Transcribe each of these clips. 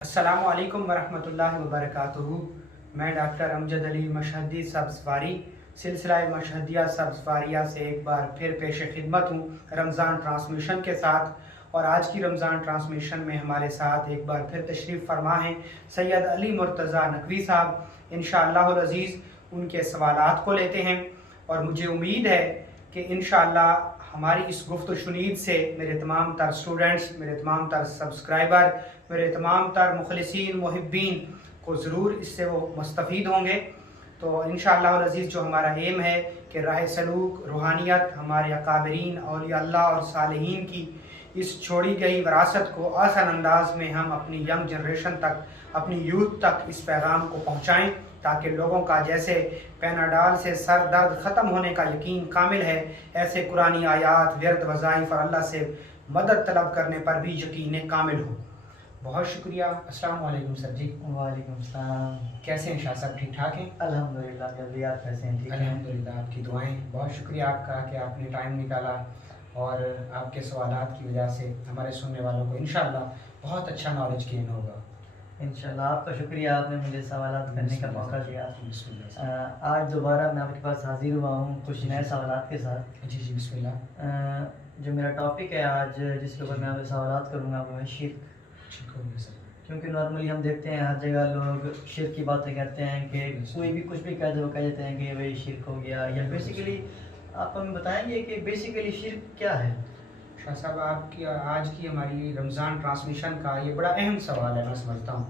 السلام علیکم ورحمۃ اللہ وبرکاتہ. میں ڈاکٹر امجد علی مشہدی سبزواری سلسلہ مشہدیہ سبزواریہ سے ایک بار پھر پیش خدمت ہوں رمضان ٹرانسمیشن کے ساتھ. اور آج کی رمضان ٹرانسمیشن میں ہمارے ساتھ ایک بار پھر تشریف فرما ہیں سید علی مرتضیٰ نقوی صاحب. انشاءاللہ العزیز ان کے سوالات کو لیتے ہیں اور مجھے امید ہے کہ انشاءاللہ ہماری اس گفت و شنید سے میرے تمام تر سٹوڈنٹس، میرے تمام تر سبسکرائبر، میرے تمام تر مخلصین محبین کو ضرور اس سے وہ مستفید ہوں گے. تو انشاءاللہ العزیز جو ہمارا ایم ہے کہ راہ سلوک، روحانیت، ہمارے اکابرین اولیاء اللہ اور صالحین کی اس چھوڑی گئی وراثت کو آسان انداز میں ہم اپنی ینگ جنریشن تک، اپنی یوتھ تک اس پیغام کو پہنچائیں تاکہ لوگوں کا جیسے پیناڈال سے سر درد ختم ہونے کا یقین کامل ہے، ایسے قرآنی آیات، ورد وظائف اور اللہ سے مدد طلب کرنے پر بھی یقین کامل ہو. بہت شکریہ. السلام علیکم سر جی. وعلیکم السلام. کیسے ہیں شاہ صاحب؟ ٹھیک ٹھاک ہیں؟ الحمدللہ. جلدی آپ کیسے ہیں؟ ٹھیک ہیں الحمدللہ. آپ کی دعائیں. بہت شکریہ آپ کا کہ آپ نے ٹائم نکالا اور آپ کے سوالات کی وجہ سے ہمارے سننے والوں کو انشاءاللہ بہت اچھا نالج گین ہوگا. انشاءاللہ. آپ کا شکریہ، آپ نے مجھے سوالات کرنے کا موقع دیا. بسم اللہ. آج دوبارہ میں آپ کے پاس حاضر ہوا ہوں کچھ نئے سوالات کے ساتھ. جی جی بسم اللہ. جو میرا ٹاپک ہے آج جس کے اوپر میں آپ سے سوالات کروں گا وہ ہے شرک. ٹھیک ہو گیا سر. کیونکہ نارملی ہم دیکھتے ہیں ہر جگہ لوگ شرک کی باتیں کرتے ہیں کہ کوئی بھی کچھ بھی کہہ دے وہ کہہ دیتے ہیں کہ بھائی شرک ہو گیا. یا بیسیکلی آپ ہمیں بتائیں گے کہ بیسیکلی شرک کیا ہے؟ شاہ صاحب آپ کی آج کی ہماری رمضان ٹرانسمیشن کا یہ بڑا اہم سوال ہے، میں سمجھتا ہوں.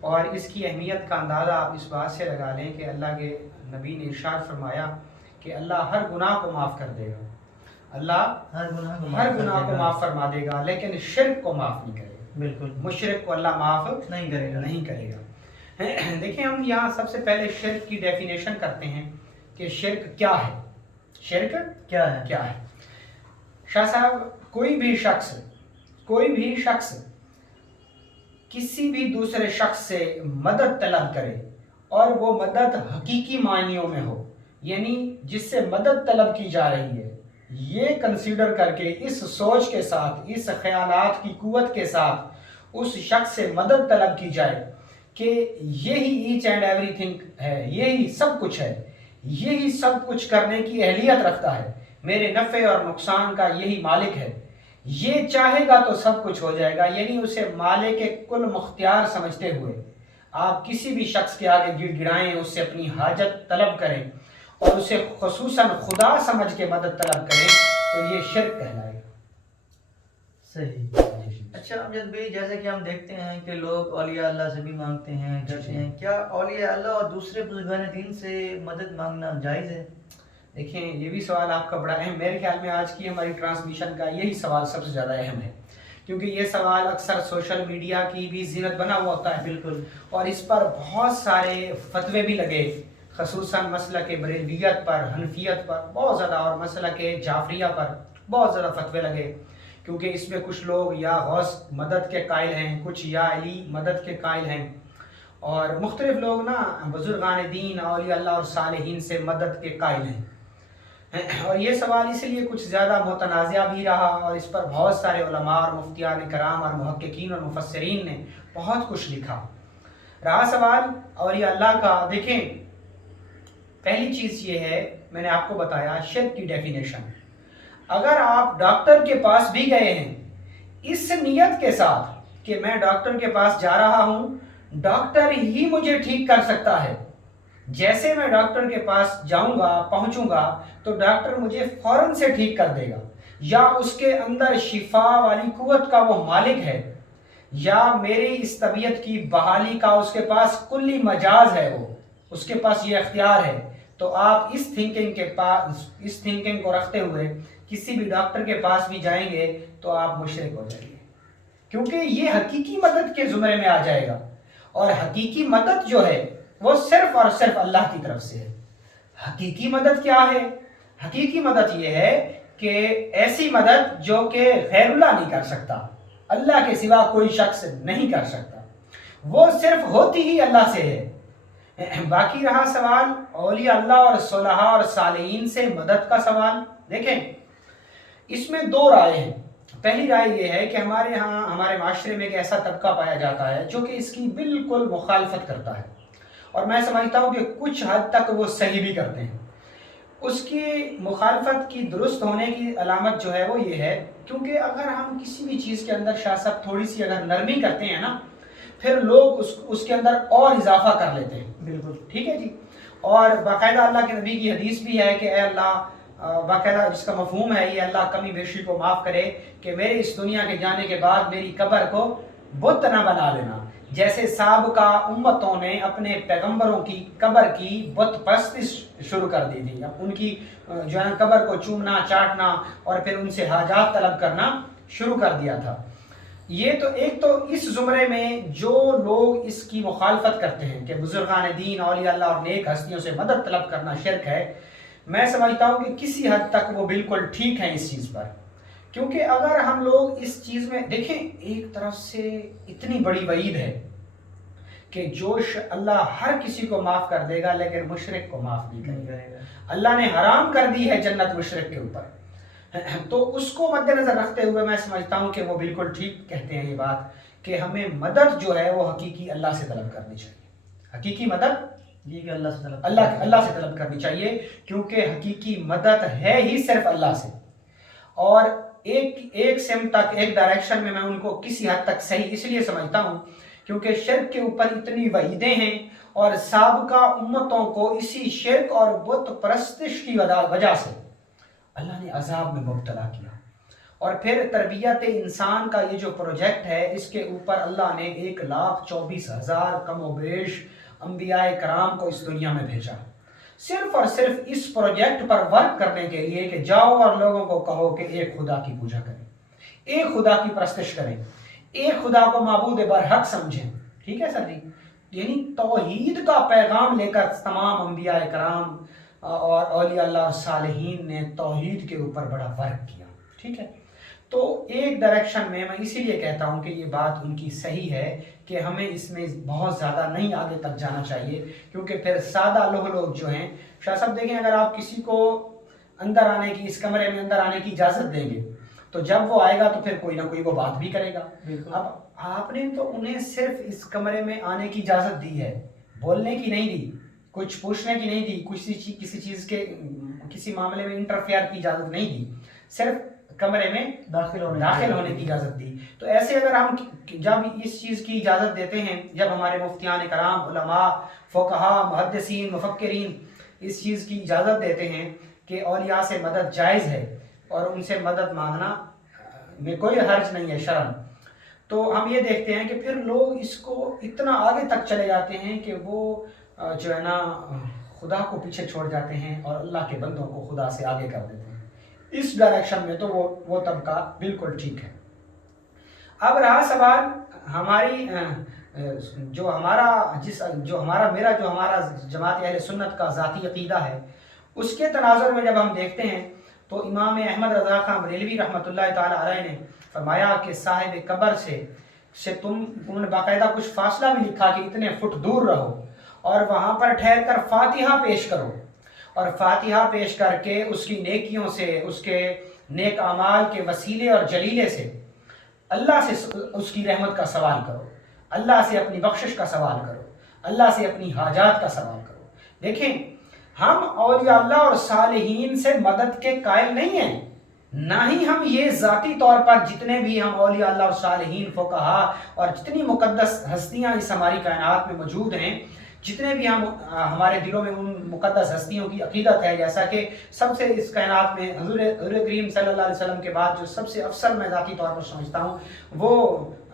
اور اس کی اہمیت کا اندازہ آپ اس بات سے لگا لیں کہ اللہ کے نبی نے ارشاد فرمایا کہ اللہ ہر گناہ کو معاف کر دے گا. اللہ ہر گناہ کو معاف فرما دے گا لیکن شرک کو معاف نہیں کرے گا. بالکل. مشرک کو اللہ معاف نہیں کرے گا. دیکھیں ہم یہاں سب سے پہلے شرک کی ڈیفینیشن کرتے ہیں کہ شرک کیا ہے. شرک کیا ہے؟ شاہ صاحب کوئی بھی شخص کسی بھی دوسرے شخص سے مدد طلب کرے اور وہ مدد حقیقی معنیوں میں ہو، یعنی جس سے مدد طلب کی جا رہی ہے یہ کنسیڈر کر کے اس سوچ کے ساتھ، اس خیالات کی قوت کے ساتھ اس شخص سے مدد طلب کی جائے کہ یہی ایچ اینڈ ایوری تھنگ ہے، یہی سب کچھ ہے، یہی سب کچھ کرنے کی اہلیت رکھتا ہے، میرے نفع اور نقصان کا یہی مالک ہے، یہ چاہے گا تو سب کچھ ہو جائے گا. یعنی اسے مالک کل مختار سمجھتے ہوئے آپ کسی بھی شخص کے آگے گڑ گڑائیں، اس سے اپنی حاجت طلب کریں اور اسے خصوصاً خدا سمجھ کے مدد طلب کریں تو یہ شرک کہلائے گا. صحیح. اچھا امجد بھائی، جیسے کہ ہم دیکھتے ہیں کہ لوگ اولیاء اللہ سے بھی مانگتے ہیں، کرتے ہیں، کیا اولیاء اللہ اور دوسرے بزرگان دین سے مدد مانگنا جائز ہے؟ دیکھیں یہ بھی سوال آپ کا بڑا اہم، میرے خیال میں آج کی ہماری ٹرانسمیشن کا یہی سوال سب سے زیادہ اہم ہے کیونکہ یہ سوال اکثر سوشل میڈیا کی بھی زینت بنا ہوا ہوتا ہے. بالکل. اور اس پر بہت سارے فتوے بھی لگے، خصوصاً مسلک بریلویت پر، حنفیت پر بہت زیادہ، اور مسلک جعفریہ پر بہت زیادہ فتوے لگے کیونکہ اس میں کچھ لوگ یا غوث مدد کے قائل ہیں، کچھ یا علی مدد کے قائل ہیں، اور مختلف لوگ نا بزرگان دین، اولیاء اللہ اور صالحین سے مدد کے قائل ہیں. اور یہ سوال اس لیے کچھ زیادہ متنازع بھی رہا اور اس پر بہت سارے علماء اور مفتیان کرام اور محققین اور مفسرین نے بہت کچھ لکھا. رہا سوال اولیاء اللہ کا، دیکھیں پہلی چیز یہ ہے، میں نے آپ کو بتایا شرک کی ڈیفینیشن. اگر آپ ڈاکٹر کے پاس بھی گئے ہیں اس نیت کے ساتھ کہ میں ڈاکٹر کے پاس جا رہا ہوں، ڈاکٹر ہی مجھے ٹھیک کر سکتا ہے، جیسے میں ڈاکٹر کے پاس جاؤں گا، پہنچوں گا تو ڈاکٹر مجھے فوراً سے ٹھیک کر دے گا، یا اس کے اندر شفا والی قوت کا وہ مالک ہے، یا میری اس طبیعت کی بحالی کا اس کے پاس کلی مجاز ہے، وہ اس کے پاس یہ اختیار ہے. تو آپ اس تھنکنگ کو رکھتے ہوئے کسی بھی ڈاکٹر کے پاس بھی جائیں گے تو آپ مشرک ہو جائیں گے کیونکہ یہ حقیقی مدد کے زمرے میں آ جائے گا. اور حقیقی مدد جو ہے وہ صرف اور صرف اللہ کی طرف سے ہے. حقیقی مدد کیا ہے؟ حقیقی مدد یہ ہے کہ ایسی مدد جو کہ غیر اللہ نہیں کر سکتا، اللہ کے سوا کوئی شخص نہیں کر سکتا، وہ صرف ہوتی ہی اللہ سے ہے. باقی رہا سوال اولیاء اللہ اور صلحاء اور صالحین سے مدد کا سوال. دیکھیں اس میں دو رائے ہیں. پہلی رائے یہ ہے کہ ہمارے ہاں ہمارے معاشرے میں ایک ایسا طبقہ پایا جاتا ہے جو کہ اس کی بالکل مخالفت کرتا ہے، اور میں سمجھتا ہوں کہ کچھ حد تک وہ صحیح بھی کرتے ہیں۔ اس کی مخالفت کی درست ہونے کی علامت جو ہے وہ یہ ہے، کیونکہ اگر ہم کسی بھی چیز کے اندر شاہ صاحب تھوڑی سی اگر نرمی کرتے ہیں نا، پھر لوگ اس کے اندر اور اضافہ کر لیتے ہیں۔ بالکل ٹھیک ہے جی، اور باقاعدہ اللہ کے نبی کی حدیث بھی ہے کہ اے اللہ، باقاعدہ جس کا مفہوم ہے یہ اللہ کمی بیشی کو معاف کرے کہ میرے اس دنیا کے جانے کے بعد میری قبر کو بت نہ بنا لینا، جیسے سابقہ امتوں نے اپنے پیغمبروں کی قبر کی بت پرستی شروع کر دی تھی، ان کی جو ہے قبر کو چومنا چاٹنا اور پھر ان سے حاجات طلب کرنا شروع کر دیا تھا۔ یہ تو ایک تو اس زمرے میں جو لوگ اس کی مخالفت کرتے ہیں کہ بزرگان دین، اولیاء اللہ اور نیک ہستیوں سے مدد طلب کرنا شرک ہے، میں سمجھتا ہوں کہ کسی حد تک وہ بالکل ٹھیک ہیں اس چیز پر، کیونکہ اگر ہم لوگ اس چیز میں دیکھیں، ایک طرف سے اتنی بڑی وعید ہے کہ اللہ ہر کسی کو معاف کر دے گا لیکن مشرک کو معاف نہیں کرے گا۔ اللہ نے حرام کر دی ہے جنت مشرک کے اوپر، تو اس کو مد نظر رکھتے ہوئے میں سمجھتا ہوں کہ وہ بالکل ٹھیک کہتے ہیں یہ بات کہ ہمیں مدد جو ہے وہ حقیقی اللہ سے طلب کرنی چاہیے۔ حقیقی مدد جی کہ اللہ سے طلب اللہ سے طلب کرنی چاہیے، کیونکہ حقیقی مدد ہے ہی صرف اللہ سے۔ اور ایک سمت تک، ایک ڈائریکشن میں ان کو کسی حد تک صحیح اس لیے سمجھتا ہوں کیونکہ شرک کے اوپر اتنی وعیدیں ہیں، اور سابقہ امتوں کو اسی شرک اور بت پرستش کی وجہ سے اللہ نے عذاب میں مبتلا کیا، اور پھر تربیت انسان کا یہ جو پروجیکٹ ہے اس کے اوپر اللہ نے 1,24,000 کم و بیش انبیاء کرام کو اس دنیا میں بھیجا، صرف اور صرف اس پروجیکٹ پر ورک کرنے کے لیے کہ جاؤ اور لوگوں کو کہو کہ ایک خدا کی پوجا کریں، ایک خدا کی پرستش کریں، ایک خدا کو معبود برحق سمجھیں۔ ٹھیک ہے سر جی، یعنی توحید کا پیغام لے کر تمام انبیاء کرام اور اولیاء اللہ اور صالحین نے توحید کے اوپر بڑا ورک کیا۔ ٹھیک ہے، تو ایک ڈائریکشن میں اسی لیے کہتا ہوں کہ یہ بات ان کی صحیح ہے کہ ہمیں اس میں بہت زیادہ نہیں آگے تک جانا چاہیے، کیونکہ پھر سادہ لوگ جو ہیں شاہ صاحب دیکھیں، اگر آپ کسی کو اندر آنے کی، اس کمرے میں اندر آنے کی اجازت دیں گے تو جب وہ آئے گا تو پھر کوئی نہ کوئی وہ بات بھی کرے گا۔ اب آپ نے تو انہیں صرف اس کمرے میں آنے کی اجازت دی ہے، بولنے کی نہیں دی، کچھ پوچھنے کی نہیں دی، کسی چیز کے کسی معاملے میں انٹرفیئر کی اجازت نہیں دی، صرف کمرے میں داخل ہونے کی اجازت دی۔ تو ایسے اگر ہم جب اس چیز کی اجازت دیتے ہیں، جب ہمارے مفتیان کرام، علماء، فقہاء، محدثین، مفکرین اس چیز کی اجازت دیتے ہیں کہ اولیاء سے مدد جائز ہے اور ان سے مدد مانگنا میں کوئی حرج نہیں ہے شرعاً، تو ہم یہ دیکھتے ہیں کہ پھر لوگ اس کو اتنا آگے تک چلے جاتے ہیں کہ وہ جو ہے نا خدا کو پیچھے چھوڑ جاتے ہیں اور اللہ کے بندوں کو خدا سے آگے کر دیتے ہیں۔ اس ڈائریکشن میں تو وہ طبقہ بالکل ٹھیک ہے۔ اب رہا سوال ہماری میرا جماعت اہل سنت کا ذاتی عقیدہ ہے، اس کے تناظر میں جب ہم دیکھتے ہیں تو امام احمد رضا خان بریلوی رحمۃ اللہ تعالی علیہ نے فرمایا کہ صاحب قبر سے انہوں نے باقاعدہ کچھ فاصلہ بھی لکھا کہ اتنے فٹ دور رہو اور وہاں پر ٹھہر کر فاتحہ پیش کرو، اور فاتحہ پیش کر کے اس کی نیکیوں سے، اس کے نیک اعمال کے وسیلے اور جلیلے سے اللہ سے اس کی رحمت کا سوال کرو، اللہ سے اپنی بخشش کا سوال کرو، اللہ سے اپنی حاجات کا سوال کرو۔ دیکھیں، ہم اولیاء اللہ اور صالحین سے مدد کے قائل نہیں ہیں، نہ ہی ہم یہ ذاتی طور پر جتنے بھی ہم اولیاء اللہ اور صالحین، فقہاء اور جتنی مقدس ہستیاں اس ہماری کائنات میں موجود ہیں، جتنے بھی ہمارے دلوں میں ان مقدس ہستیوں کی عقیدت ہے، جیسا کہ سب سے اس کائنات میں حضور کریم صلی اللہ علیہ وسلم کے بعد جو سب سے افضل میں ذاتی طور پر سمجھتا ہوں وہ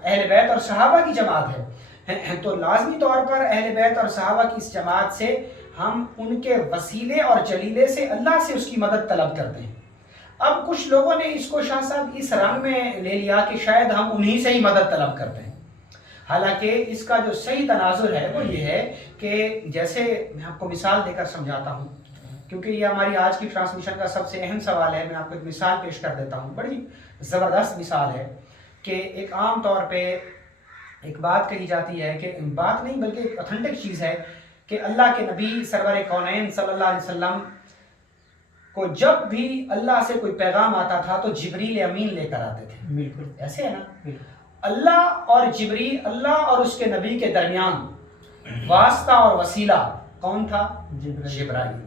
اہل بیت اور صحابہ کی جماعت ہے، تو لازمی طور پر اہل بیت اور صحابہ کی اس جماعت سے ہم ان کے وسیلے اور جلیلے سے اللہ سے اس کی مدد طلب کرتے ہیں۔ اب کچھ لوگوں نے اس کو شاہ صاحب اس رنگ میں لے لیا کہ شاید ہم انہی سے ہی مدد طلب کرتے ہیں، حالانکہ اس کا جو صحیح تناظر ہے وہ یہ ہے کہ جیسے میں آپ کو مثال دے کر سمجھاتا ہوں، کیونکہ یہ ہماری آج کی ٹرانسمیشن کا سب سے اہم سوال ہے۔ میں آپ کو ایک مثال پیش کر دیتا ہوں، بڑی زبردست مثال ہے کہ ایک عام طور پہ ایک بات کہی جاتی ہے، کہ بات نہیں بلکہ ایک اتھینٹک چیز ہے کہ اللہ کے نبی سرور کونین صلی اللہ علیہ وسلم کو جب بھی اللہ سے کوئی پیغام آتا تھا تو جبریل امین لے کر آتے تھے. بالکل ایسے ہے نا. بالکل. اللہ اور جبریل، اللہ اور اس کے نبی کے درمیان واسطہ اور وسیلہ کون تھا؟ جبرائیل.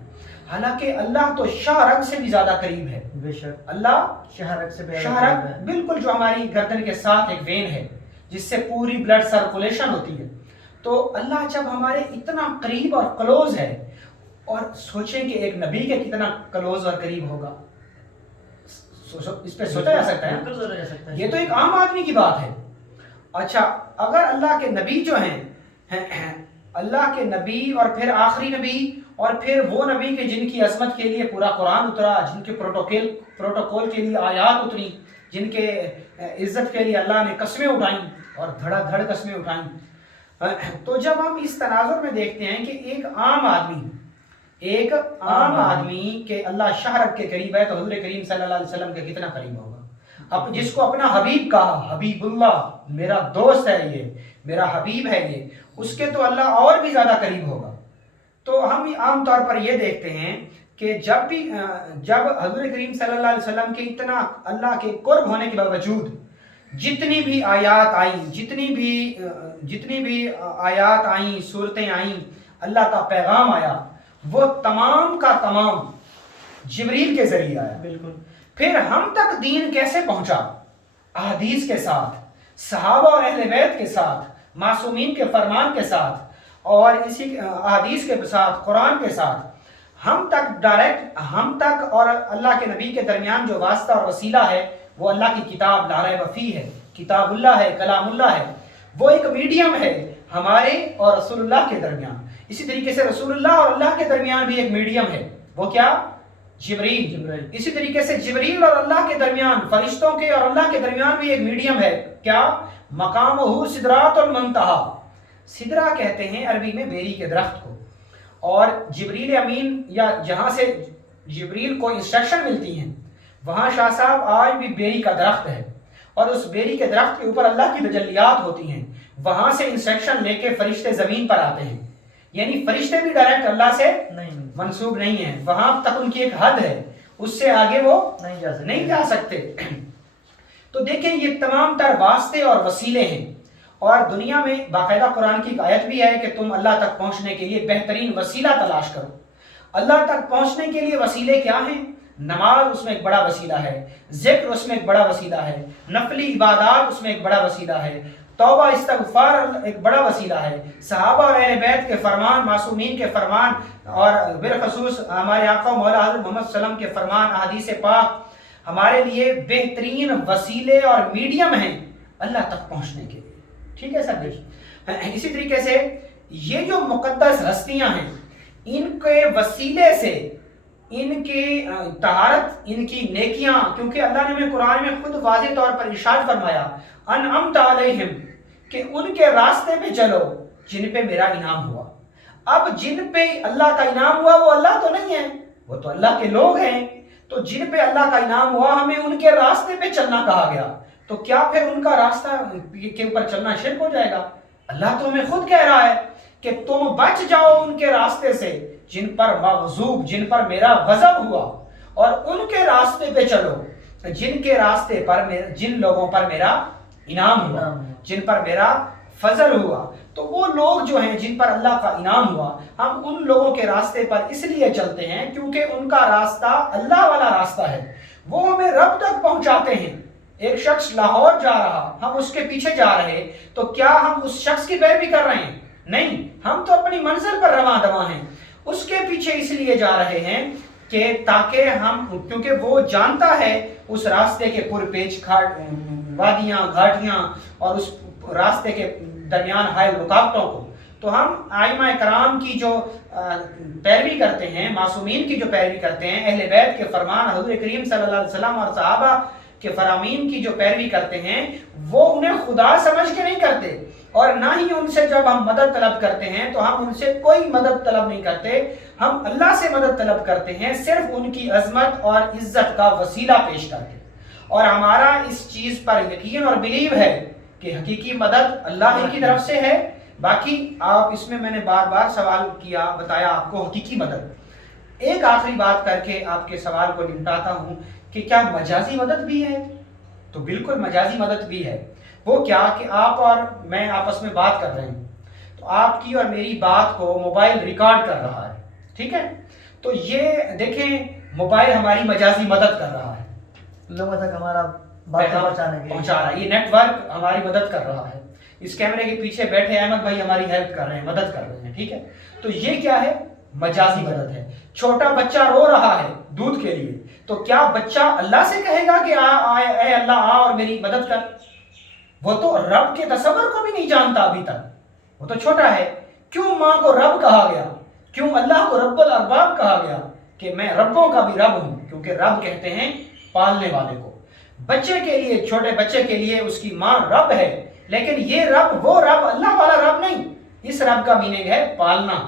حالانکہ اللہ تو شاہ رگ سے بھی زیادہ قریب ہے. بے شک اللہ شاہ رگ سے شاہ رگ بالکل جو ہماری گردن کے ساتھ ایک وین ہے جس سے پوری بلڈ سرکولیشن ہوتی ہے. تو اللہ جب ہمارے اتنا قریب اور کلوز ہے، اور سوچیں کہ ایک نبی کے کتنا کلوز اور قریب ہوگا، اس پہ سوچا جا سکتا ہے. یہ تو ایک عام آدمی کی بات ہے. اچھا اگر اللہ کے نبی جو ہیں، اللہ کے نبی اور پھر آخری نبی اور پھر وہ نبی کے جن کی عظمت کے لیے پورا قرآن اترا، جن کے پروٹوکول کے لیے آیات اتری، جن کے عزت کے لیے اللہ نے قسمیں اٹھائیں اور دھڑا دھڑ قسمیں اٹھائیں، تو جب ہم اس تناظر میں دیکھتے ہیں کہ ایک عام آدمی کہ اللہ شاہ رگ کے قریب ہے، تو حضور کریم صلی اللہ علیہ وسلم کے کتنا قریب ہوگا. اب جس کو اپنا حبیب کہا، حبیب اللہ، میرا دوست ہے یہ، میرا حبیب ہے یہ، اس کے تو اللہ اور بھی زیادہ قریب ہوگا. تو ہم عام طور پر یہ دیکھتے ہیں کہ جب حضور کریم صلی اللہ علیہ وسلم کے اتنا اللہ کے قرب ہونے کے باوجود جتنی بھی آیات آئیں، جتنی بھی آیات آئیں، صورتیں آئیں، اللہ کا پیغام آیا، وہ تمام کا تمام جبریل کے ذریعے آیا. بالکل. پھر ہم تک دین کیسے پہنچا؟ احادیث کے ساتھ، صحابہ اور اہل بیت کے ساتھ، معصومین کے فرمان کے ساتھ، اور اسی احادیث کے ساتھ، قرآن کے ساتھ. ہم تک ڈائریکٹ، ہم تک اور اللہ کے نبی کے درمیان جو واسطہ اور وسیلہ ہے وہ اللہ کی کتاب لا ریب فیہ ہے، کتاب اللہ ہے، کلام اللہ ہے. وہ ایک میڈیم ہے ہمارے اور رسول اللہ کے درمیان. اسی طریقے سے رسول اللہ اور اللہ کے درمیان بھی ایک میڈیم ہے، وہ کیا؟ جبریل. اسی طریقے سے جبریل اور اللہ کے درمیان، فرشتوں کے اور اللہ کے درمیان بھی ایک میڈیم ہے، کیا؟ مقامہ سدرات المنتہا. سدرا کہتے ہیں عربی میں بیری کے درخت کو. اور جبریل امین، یا جہاں سے جبریل کو انسٹرکشن ملتی ہیں، وہاں شاہ صاحب آج بھی بیری کا درخت ہے، اور اس بیری کے درخت کے اوپر اللہ کی تجلیات ہوتی ہیں. وہاں سے انسٹرکشن لے کے فرشتے زمین پر آتے ہیں. یعنی فرشتے بھی ڈائریکٹ اللہ سے منسوب نہیں ہیں، وہاں تک ان کی ایک حد ہے، اس سے آگے وہ نہیں جا سکتے. تو دیکھیں یہ تمام تر واسطے اور وسیلے ہیں. اور دنیا میں باقاعدہ قرآن کی ایک آیت بھی ہے کہ تم اللہ تک پہنچنے کے لیے بہترین وسیلہ تلاش کرو. اللہ تک پہنچنے کے لیے وسیلے کیا ہیں؟ نماز اس میں ایک بڑا وسیلہ ہے، ذکر اس میں ایک بڑا وسیلہ ہے، نفلی عبادات اس میں ایک بڑا وسیلہ ہے، توبہ استغفار ایک بڑا وسیلہ ہے، صحابہ اور اہل بیت کے فرمان، معصومین کے فرمان، اور بالخصوص ہمارے آقا مولا حضرت محمد صلی اللہ علیہ وسلم کے فرمان، احادیث پاک ہمارے لیے بہترین وسیلے اور میڈیم ہیں اللہ تک پہنچنے کے لیے. ٹھیک ہے سر. اسی طریقے سے یہ جو مقدس ہستیاں ہیں، ان کے وسیلے سے ان کی طہارت، ان کی نیکیاں، کیونکہ اللہ نے ہمیں قرآن میں خود واضح طور پر ارشاد فرمایا انعمت علیہم، کہ ان کے راستے پہ چلو جن پہ میرا انعام ہوا. اب جن پہ اللہ کا انعام ہوا وہ اللہ تو نہیں ہے، وہ تو اللہ کے لوگ ہیں. تو جن پہ اللہ کا انعام ہوا ہمیں ان کے راستے پہ چلنا کہا گیا. تو کیا پھر ان کا راستہ کے اوپر چلنا شرک ہو جائے گا؟ اللہ تو ہمیں خود کہہ رہا ہے کہ تم بچ جاؤ ان کے راستے سے جن پر مغضوب، جن پر میرا غضب ہوا، اور ان کے راستے پہ چلو جن کے راستے پر جن لوگوں پر میرا انعام ہوا، جن پر میرا فضل ہوا. تو وہ لوگ جو ہیں جن پر اللہ کا انعام ہوا، ہم ان لوگوں کے راستے پر اس لیے چلتے ہیں کیونکہ ان کا راستہ اللہ والا راستہ ہے، وہ ہمیں رب تک پہنچاتے ہیں. ایک شخص لاہور جا رہا، ہم اس کے پیچھے جا رہے، تو کیا ہم اس شخص کی پیروی کر رہے ہیں؟ نہیں، ہم تو اپنی منزل پر رواں دواں ہیں. اس کے پیچھے اس لیے جا رہے ہیں کہ تاکہ ہم، کیونکہ وہ جانتا ہے اس راستے کے پر پیچ وادیاں، گھاٹیاں، اور اس راستے کے درمیان حائل رکاوٹوں کو. تو ہم ائمہ کرام کی جو پیروی کرتے ہیں، معصومین کی جو پیروی کرتے ہیں، اہل بیت کے فرمان، حضور کریم صلی اللہ علیہ وسلم اور صحابہ کے فرامین کی جو پیروی کرتے ہیں، وہ انہیں خدا سمجھ کے نہیں کرتے، اور نہ ہی ان سے جب ہم مدد طلب کرتے ہیں تو ہم ان سے کوئی مدد طلب نہیں کرتے، ہم اللہ سے مدد طلب کرتے ہیں، صرف ان کی عظمت اور عزت کا وسیلہ پیش کرتے. اور ہمارا اس چیز پر یقین اور بلیو ہے کہ حقیقی مدد اللہ ہی کی طرف سے ہے. باقی آپ اس میں نے بار بار سوال کیا، بتایا آپ کو حقیقی مدد ایک آخری بات کر کے آپ کے سوال کو نمٹاتا ہوں کہ کیا مجازی مدد بھی ہے؟ تو بالکل مجازی مدد بھی ہے. وہ کیا کہ آپ اور میں آپس میں بات کر رہے ہیں تو آپ کی اور میری بات کو موبائل ریکارڈ کر رہا ہے. ٹھیک ہے، تو یہ دیکھیں موبائل ہماری مجازی مدد کر رہا ہے، لوگوں تک ہمارا بات پہنچا رہا ہے. یہ نیٹ ورک ہماری مدد کر رہا ہے. اس کیمرے کے پیچھے بیٹھے احمد بھائی ہماری ہیلپ کر رہے ہیں، مدد کر رہے ہیں. ٹھیک ہے، تو یہ کیا ہے؟ مجازی مدد ہے. چھوٹا بچہ رو رہا ہے دودھ کے لیے، تو کیا بچہ اللہ سے کہے گا کہ اے اللہ آ اور میری مدد کر؟ وہ تو رب کے تصور کو بھی نہیں جانتا ابھی تک، وہ تو چھوٹا ہے. کیوں ماں کو رب کہا گیا؟ کیوں اللہ کو رب الارباب کہا گیا کہ میں ربوں کا بھی رب ہوں؟ کیونکہ رب کہتے ہیں پالنے والے کو. بچے کے لیے، چھوٹے بچے کے لیے اس کی ماں رب ہے، لیکن یہ رب وہ رب اللہ والا رب نہیں. اس رب کا میننگ ہے پالنا.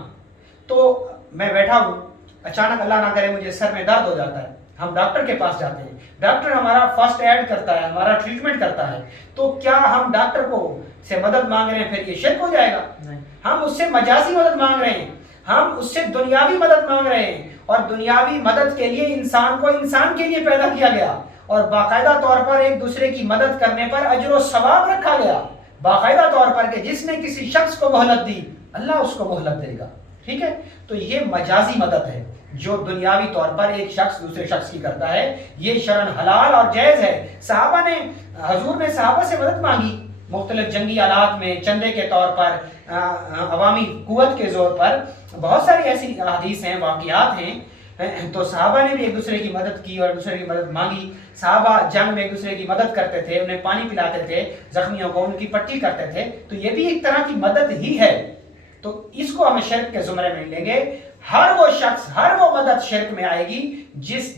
تو میں بیٹھا ہوں، اچانک اللہ نہ کرے مجھے سر میں درد ہو جاتا ہے، ہم ڈاکٹر کے پاس جاتے ہیں، ڈاکٹر ہمارا فرسٹ ایڈ کرتا ہے، ہمارا ٹریٹمنٹ کرتا ہے. تو کیا ہم ڈاکٹر کو سے مدد مانگ رہے ہیں پھر یہ شرک ہو جائے گا؟ نہیں. ہم اس سے مجازی مدد مانگ رہے ہیں، ہم اس سے دنیاوی مدد مانگ رہے ہیں. اور دنیاوی مدد کے لیے انسان کو انسان کے لیے پیدا کیا گیا اور باقاعدہ طور پر ایک دوسرے کی مدد کرنے پر اجر و ثواب رکھا گیا، باقاعدہ طور پر کہ جس نے کسی شخص کو مہلت دی اللہ اس کو مہلت دے گا. ٹھیک ہے، تو یہ مجازی مدد ہے جو دنیاوی طور پر ایک شخص دوسرے شخص کی کرتا ہے. یہ شرعاً حلال اور جائز ہے. صحابہ نے، حضور نے صحابہ سے مدد مانگی مختلف جنگی آلات میں، چندے کے طور پر، عوامی قوت کے زور پر. بہت ساری ایسی حدیث ہیں، واقعات ہیں. تو صحابہ نے بھی ایک دوسرے کی مدد کی اور دوسرے کی مدد مانگی. صحابہ جنگ میں ایک دوسرے کی مدد کرتے تھے، انہیں پانی پلاتے تھے، زخمیوں کو ان کی پٹی کرتے تھے. تو یہ بھی ایک طرح کی مدد ہی ہے. تو اس کو ہم شرک کے زمرے میں لیں گے. ہر وہ شخص، ہر وہ مدد شرک میں آئے گی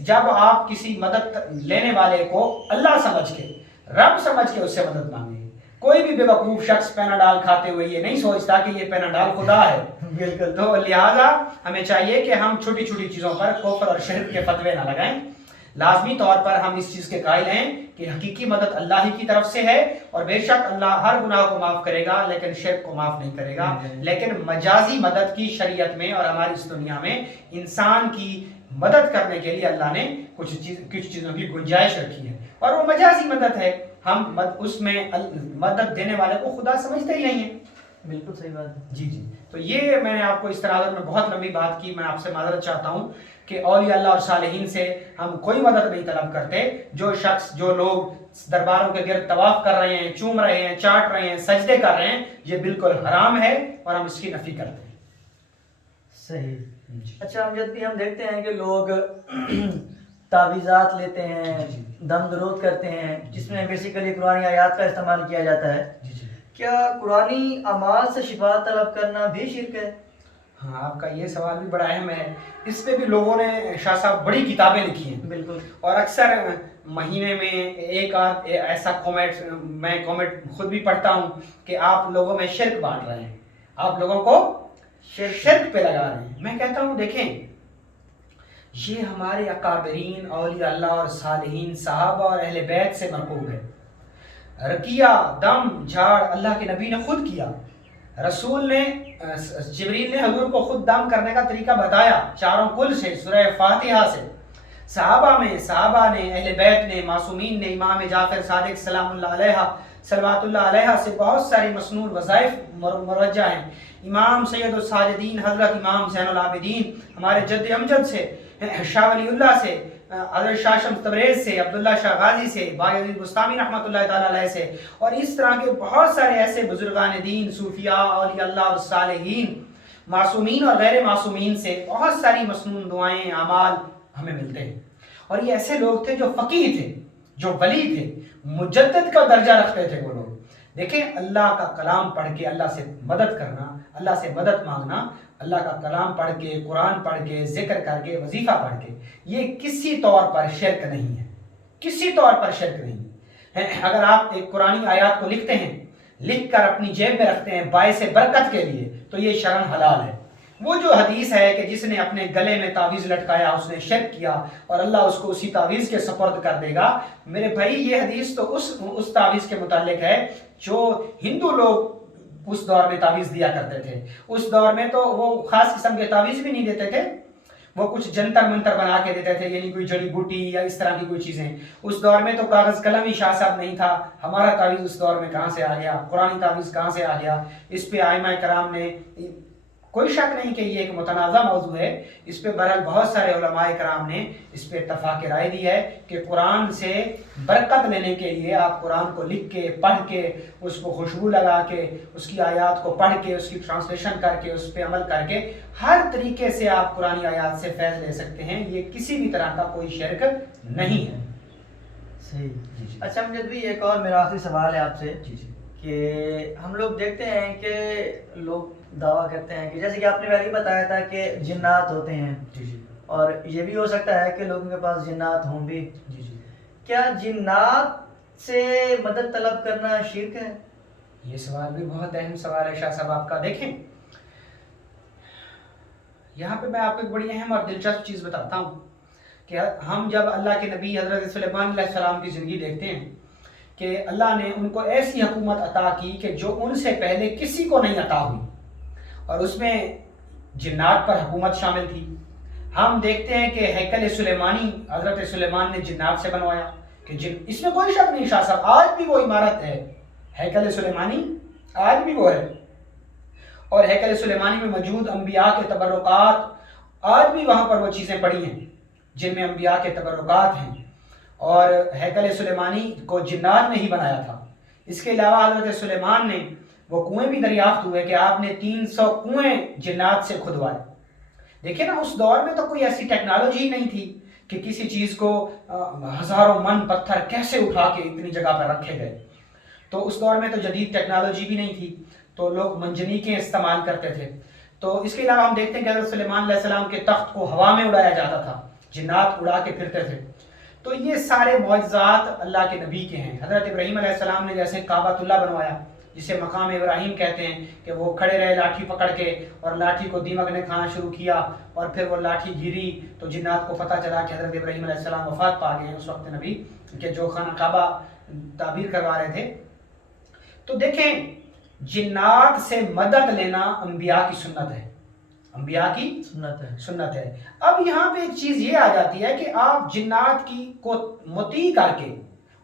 جب آپ کسی مدد لینے والے کو اللہ سمجھ کے، رب سمجھ کے اس سے مدد مانگیں. کوئی بھی بے وقوف شخص پیناڈال کھاتے ہوئے یہ نہیں سوچتا کہ یہ پیناڈال خدا ہے. بالکل. تو لہٰذا ہمیں چاہیے کہ ہم چھوٹی چھوٹی چیزوں پر کفر اور شرک کے فتوے نہ لگائیں. لازمی طور پر ہم اس چیز کے قائل ہیں کہ حقیقی مدد اللہ ہی کی طرف سے ہے اور بے شک اللہ ہر گناہ کو معاف کرے گا لیکن شرک کو معاف نہیں کرے گا. لیکن مجازی مدد کی شریعت میں اور ہماری اس دنیا میں انسان کی مدد کرنے کے لیے اللہ نے کچھ چیزوں کی گنجائش رکھی ہے اور وہ مجازی مدد ہے. ہم اس میں مدد دینے والے کو خدا سمجھتے ہی نہیں ہیں. بالکل صحیح بات ہے. جی جی. تو یہ میں نے آپ کو اس طرح میں بہت لمبی بات کی. میں آپ سے معذرت چاہتا ہوں کہ اولیاء اللہ اور صالحین سے ہم کوئی مدد نہیں طلب کرتے. جو شخص، جو لوگ درباروں کے گرد طواف کر رہے ہیں، چوم رہے ہیں، چاٹ رہے ہیں، سجدے کر رہے ہیں، یہ بالکل حرام ہے اور ہم اس کی نفی کرتے ہیں. صحیح. اچھا امجد بھی، ہم دیکھتے ہیں کہ لوگ تعویذات لیتے ہیں، دم درود کرتے ہیں، جس میں بیسیکلی قرآنی آیات کا استعمال کیا جاتا ہے. کیا قرآنی اعمال سے شفا طلب کرنا بھی شرک ہے؟ ہاں، آپ کا یہ سوال بھی بڑا اہم ہے. اس پہ بھی لوگوں نے، شاہ صاحب، بڑی کتابیں لکھی ہیں. بالکل. اور اکثر مہینے میں ایک آدھ ایسا میں کامنٹ خود بھی پڑھتا ہوں کہ آپ لوگوں میں شرک بانٹ رہے ہیں، آپ لوگوں کو شرک پہ لگا رہے ہیں. میں کہتا ہوں دیکھیں، یہ ہمارے اکابرین، اولیاء اللہ اور صالحین، صحابہ اور اہل بیت سے مرغوب ہے. رقیہ، دم، جھاڑ اللہ کے نبی نے خود کیا. رسول نے، جبریل نے حضور کو خود دم کرنے کا طریقہ بتایا، چاروں کل سے، سورہ فاتحہ سے. صحابہ نے، اہل بیت نے، معصومین نے، امام جعفر صادق سلام اللہ علیہ، صلوات اللہ علیہ سے بہت ساری مسنون وظائف مروجہ ہیں. امام سید الساجدین حضرت امام زین العابدین ہمارے جد امجد سے، شاہ ولی اللہ سے، حضرت شاہ شمس تبریز سے، عبداللہ شاہ غازی سے، باقی بستامی رحمۃ اللہ تعالیٰ علیہ سے، اور اس طرح کے بہت سارے ایسے بزرگان دین، صوفیاء، اولیاء اللہ اور صالحین، معصومین اور غیر معصومین سے بہت ساری مسنون دعائیں، اعمال ہمیں ملتے ہیں. اور یہ ایسے لوگ تھے جو فقیہ تھے، جو ولی تھے، مجدد کا درجہ رکھتے تھے وہ لوگ. دیکھیں، اللہ کا کلام پڑھ کے اللہ سے مدد کرنا، اللہ سے مدد مانگنا، اللہ کا کلام پڑھ کے، قرآن پڑھ کے، ذکر کر کے، وظیفہ پڑھ کے، یہ کسی طور پر شرک نہیں ہے، کسی طور پر شرک نہیں ہے. اگر آپ ایک قرآنی آیات کو لکھتے ہیں، لکھ کر اپنی جیب میں رکھتے ہیں باعث برکت کے لیے، تو یہ شرعاً حلال ہے. وہ جو حدیث ہے کہ جس نے اپنے گلے میں تعویذ لٹکایا اس نے شرک کیا اور اللہ اس کو اسی تعویذ کے سپرد کر دے گا، میرے بھائی یہ حدیث تو اس تعویذ کے متعلق ہے جو ہندو لوگ اس دور میں تعویذ دیا کرتے تھے. اس دور میں تو وہ خاص قسم کے تعویذ بھی نہیں دیتے تھے. وہ کچھ جنتر منتر بنا کے دیتے تھے، یعنی کوئی جڑی بوٹی یا اس طرح کی کوئی چیزیں. اس دور میں تو کاغذ قلم ہی شاہ صاحب نہیں تھا. ہمارا تعویذ اس دور میں کہاں سے آ گیا، قرآن تعویذ کہاں سے آ گیا؟ اس پہ ائمہ کرام نے، کوئی شک نہیں کہ یہ ایک متنازع موضوع ہے. اس پہ بہرحال بہت سارے علماء کرام نے اس پہ اتفاق رائے دی ہے کہ قرآن سے برکت لینے کے لیے آپ قرآن کو لکھ کے، پڑھ کے، اس کو خوشبو لگا کے، اس کی آیات کو پڑھ کے، اس کی ٹرانسلیشن کر کے، اس پہ عمل کر کے، ہر طریقے سے آپ قرآن آیات سے فیض لے سکتے ہیں. یہ کسی بھی طرح کا کوئی شرک نہیں ہے. صحیح. اچھا امجد بھائی، ایک اور میرا آخری سوال ہے آپ سے کہ ہم لوگ دیکھتے ہیں کہ لوگ دعویٰ کرتے ہیں کہ جیسے کہ آپ نے پہلے بتایا تھا کہ جنات ہوتے ہیں، اور یہ بھی ہو سکتا ہے کہ لوگوں کے پاس جنات ہوں بھی. کیا جنات سے مدد طلب کرنا شرک ہے؟ یہ سوال بھی بہت اہم سوال ہے شاہ صاحب آپ کا. دیکھیں، یہاں پہ میں آپ کو ایک بڑی اہم اور دلچسپ چیز بتاتا ہوں کہ ہم جب اللہ کے نبی حضرت سلیمان علیہ السلام کی زندگی دیکھتے ہیں کہ اللہ نے ان کو ایسی حکومت عطا کی کہ جو ان سے پہلے کسی کو نہیں عطا ہوئی، اور اس میں جنات پر حکومت شامل تھی. ہم دیکھتے ہیں کہ ہیکل سلیمانی حضرت سلیمان نے جنات سے بنوایا، کہ اس میں کوئی شک نہیں شاہ صاحب، آج بھی وہ عمارت ہے. ہیکل سلیمانی آج بھی وہ ہے، اور ہیکل سلیمانی میں موجود انبیاء کے تبرکات آج بھی وہاں پر وہ چیزیں پڑی ہیں جن میں انبیاء کے تبرکات ہیں. اور ہیکل سلیمانی کو جنات نے ہی بنایا تھا. اس کے علاوہ حضرت سلیمان نے وہ کنویں بھی دریافت ہوئے کہ آپ نے 300 کنویں جنات سے کھدوائے. دیکھیں نا، اس دور میں تو کوئی ایسی ٹیکنالوجی نہیں تھی کہ کسی چیز کو ہزاروں من پتھر کیسے اٹھا کے اتنی جگہ پر رکھے گئے. تو اس دور میں تو جدید ٹیکنالوجی بھی نہیں تھی، تو لوگ منجنیقیں استعمال کرتے تھے. تو اس کے علاوہ ہم دیکھتے ہیں کہ حضرت سلیمان علیہ السلام کے تخت کو ہوا میں اڑایا جاتا تھا، جنات اڑا کے پھرتے تھے. تو یہ سارے معجزات اللہ کے نبی کے ہیں. حضرت ابراہیم علیہ السلام نے جیسے کعبۃ اللہ بنوایا، جسے مقام ابراہیم کہتے ہیں، کہ وہ کھڑے رہے لاٹھی پکڑ کے، اور لاٹھی کو دیمک نے کھانا شروع کیا، اور پھر وہ لاٹھی گری تو جنات کو پتہ چلا کہ حضرت ابراہیم علیہ السلام وفات پا گئے ہیں اس وقت نبی کہ جو خانہ کعبہ تعبیر کروا رہے تھے. تو دیکھیں، جنات سے مدد لینا انبیاء کی سنت ہے، انبیاء کی سنت ہے. اب یہاں پہ ایک چیز یہ آ جاتی ہے کہ آپ جنات کی کو مطیع کر کے،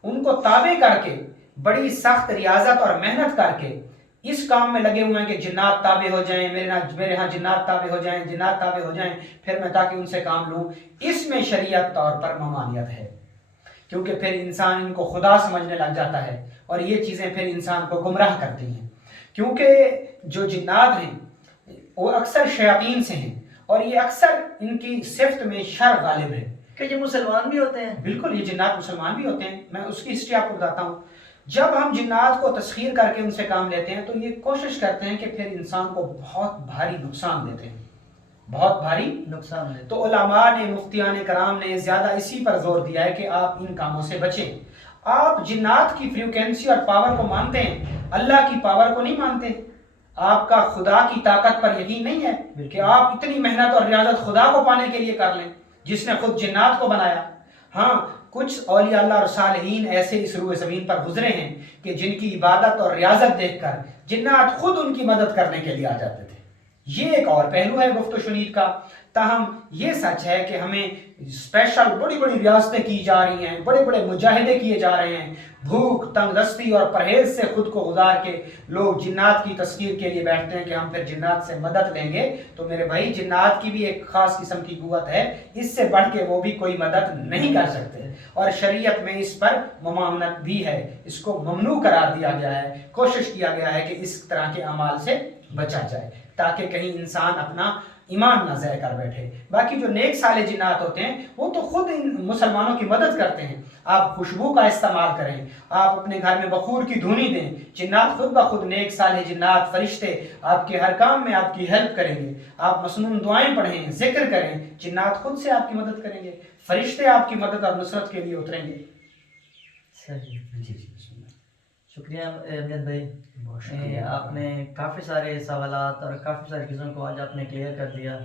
ان کو تابع کر کے، بڑی سخت ریاضت اور محنت کر کے اس کام میں لگے ہوئے ہیں کہ جنات تابع ہو جائیں، میرے ہاں جنات تابع ہو جائیں، جنات تابع ہو جائیں، پھر میں تاکہ ان سے کام لوں. اس میں شریعت طور پر ممانعت ہے، کیونکہ پھر انسان ان کو خدا سمجھنے لگ جاتا ہے، اور یہ چیزیں پھر انسان کو گمراہ کرتی ہیں. کیونکہ جو جنات ہیں وہ اکثر شیاطین سے ہیں، اور یہ اکثر ان کی صفت میں شر غالب ہے. کہ یہ مسلمان بھی ہوتے ہیں؟ بالکل، یہ جنات مسلمان بھی ہوتے ہیں. میں اس کی ہسٹری آپ کو بتاتا ہوں. جب ہم جنات کو تسخیر کر کے ان سے کام لیتے ہیں تو یہ کوشش کرتے ہیں کہ پھر انسان کو بہت بھاری نقصان دیتے ہیں، بہت بھاری نقصان دیتے ہیں. تو علماء نے، مفتیان کرام نے زیادہ اسی پر زور دیا ہے کہ آپ ان کاموں سے بچیں. آپ جنات کی فریکوینسی اور پاور کو مانتے ہیں، اللہ کی پاور کو نہیں مانتے. آپ کا خدا کی طاقت پر یقین نہیں ہے کہ آپ اتنی محنت اور ریاضت خدا کو پانے کے لیے کر لیں جس نے خود جنات کو بنایا. ہاں، کچھ اولیاء اللہ اور صالحین ایسے اس روئے زمین پر گزرے ہیں کہ جن کی عبادت اور ریاضت دیکھ کر جنات خود ان کی مدد کرنے کے لیے آ جاتے تھے. یہ ایک اور پہلو ہے گفت و شنید کا. تاہم یہ سچ ہے کہ ہمیں اسپیشل بڑی بڑی ریاستیں کی جا رہی ہیں، بڑے بڑے مجاہدے کیے جا رہے ہیں، بھوک، تنگ دستی اور پرہیز سے خود کو گزار کے لوگ جنات کی تذکیر کے لیے بیٹھتے ہیں کہ ہم پھر جنات سے مدد لیں گے. تو میرے بھائی، جنات کی بھی ایک خاص قسم کی قوت ہے، اس سے بڑھ کے وہ بھی کوئی مدد نہیں کر سکتے، اور شریعت میں اس پر ممانعت بھی ہے، اس کو ممنوع قرار دیا گیا ہے. کوشش کیا گیا ہے کہ اس طرح کے اعمال سے بچا جائے تاکہ کہیں انسان اپنا ایمان نہ ضائع کر بیٹھے. باقی جو نیک صالح جنات ہوتے ہیں وہ تو خود ان مسلمانوں کی مدد کرتے ہیں. آپ خوشبو کا استعمال کریں، آپ اپنے گھر میں بخور کی دھونی دیں، جنات خود بخود، نیک صالح جنات فرشتے آپ کے ہر کام میں آپ کی ہیلپ کریں گے. آپ مسنون دعائیں پڑھیں، ذکر کریں، جنات خود سے آپ کی مدد کریں گے، فرشتے آپ کی مدد اور نصرت کے لیے اتریں گے. صحیح. شکریہ امجد بھائی، آپ نے کافی سارے سوالات اور کافی ساری چیزوں کو آج آپ نے کلیئر کر دیا،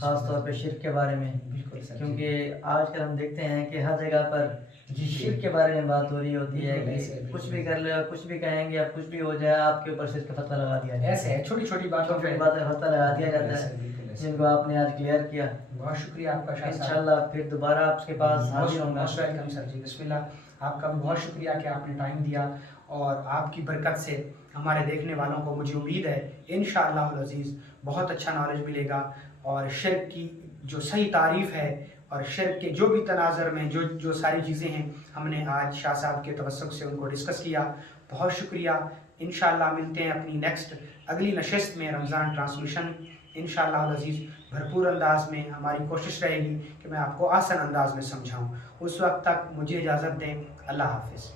خاص طور پہ شرک کے بارے میں. کیونکہ آج کل ہم دیکھتے ہیں کہ ہر جگہ پر شرک کے بارے میں بات ہو رہی ہوتی ہے کہ کچھ بھی کر لے، کچھ بھی کہیں گے، اب کچھ بھی ہو جائے آپ کے اوپر شرک کا فتویٰ لگا دیا جائے. ایسے ہے، چھوٹی چھوٹی باتوں پہ فتویٰ لگا دیا جاتا ہے. وجہ سے. جن کو آپ نے آج کلیئر کیا. بہت شکریہ آپ کا شاہ صاحب. انشاءاللہ پھر دوبارہ آپ کے پاس حاضر ہوں گا. موسٹ ویلکم سر جی. بسم اللہ. آپ کا بھی بہت شکریہ کہ آپ نے ٹائم دیا اور آپ کی برکت سے ہمارے دیکھنے والوں کو مجھے امید ہے انشاءاللہ العزیز بہت اچھا نالج ملے گا اور شرک کی جو صحیح تعریف ہے اور شرک کے جو بھی تناظر میں جو ساری چیزیں ہیں ہم نے آج شاہ صاحب کے توسط سے ان کو ڈسکس کیا. بہت شکریہ. انشاءاللہ ملتے ہیں اپنی نیکسٹ اگلی نشست میں رمضان ٹرانسمیشن. انشاءاللہ العزیز بھرپور انداز میں ہماری کوشش رہے گی کہ میں آپ کو آسان انداز میں سمجھاؤں. اس وقت تک مجھے اجازت دیں. اللہ حافظ.